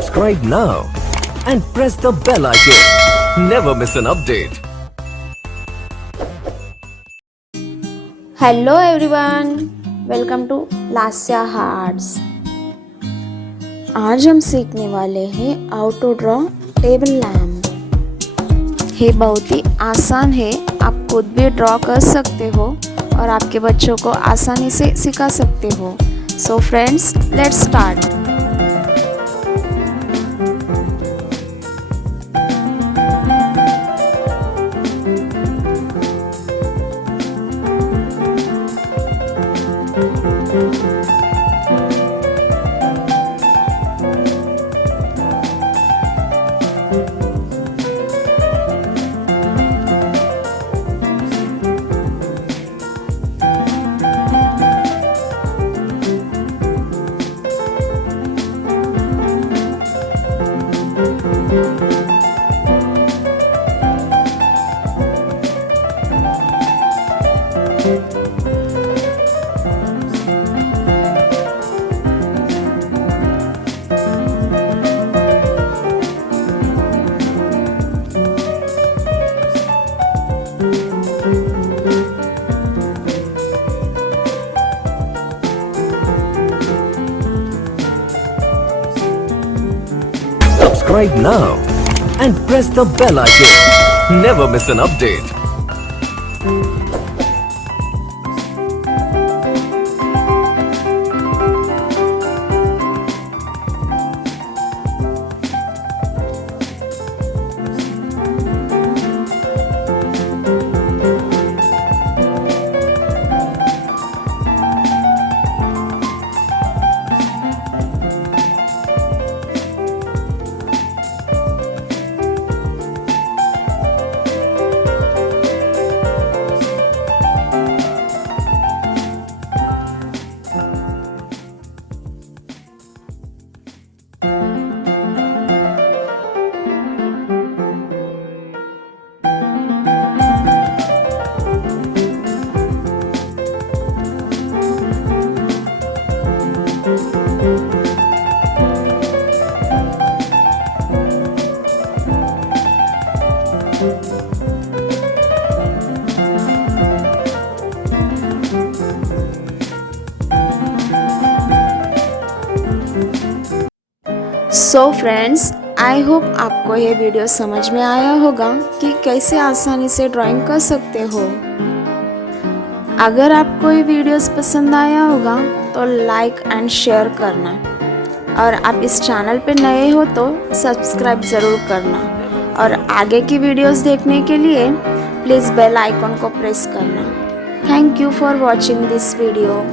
Subscribe now and press the bell icon. Never miss an update. Hello everyone, welcome to Lasya arts. आज हम सीखने वाले हैं how to draw table lamp. ये बहुत ही आसान है, आप खुद भी ड्रॉ कर सकते हो और आपके बच्चों को आसानी से सिखा सकते हो। So friends, let's start. Subscribe now and press the bell icon. Never miss an update. So friends, I hope आपको ये वीडियो समझ में आया होगा कि कैसे आसानी से ड्राइंग कर सकते हो। अगर आपको ये वीडियोस पसंद आया होगा तो लाइक एंड शेयर करना, और आप इस चैनल पे नए हो तो सब्सक्राइब ज़रूर करना, और आगे की वीडियोस देखने के लिए प्लीज़ बेल आइकन को प्रेस करना। Thank you for watching this video.